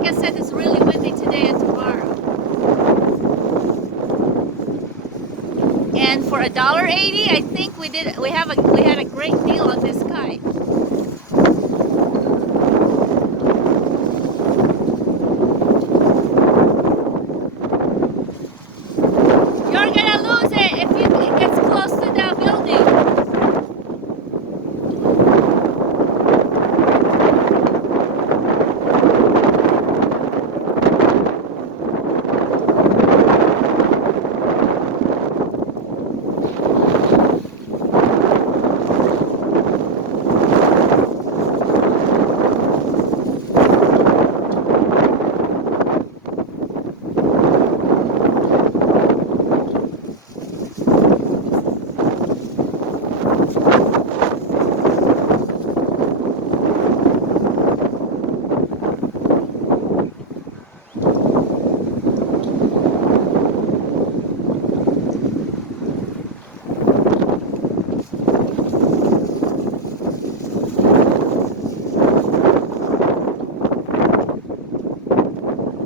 forecast said it's really windy today and tomorrow. And for $1.80, I think we had a great deal on this kite.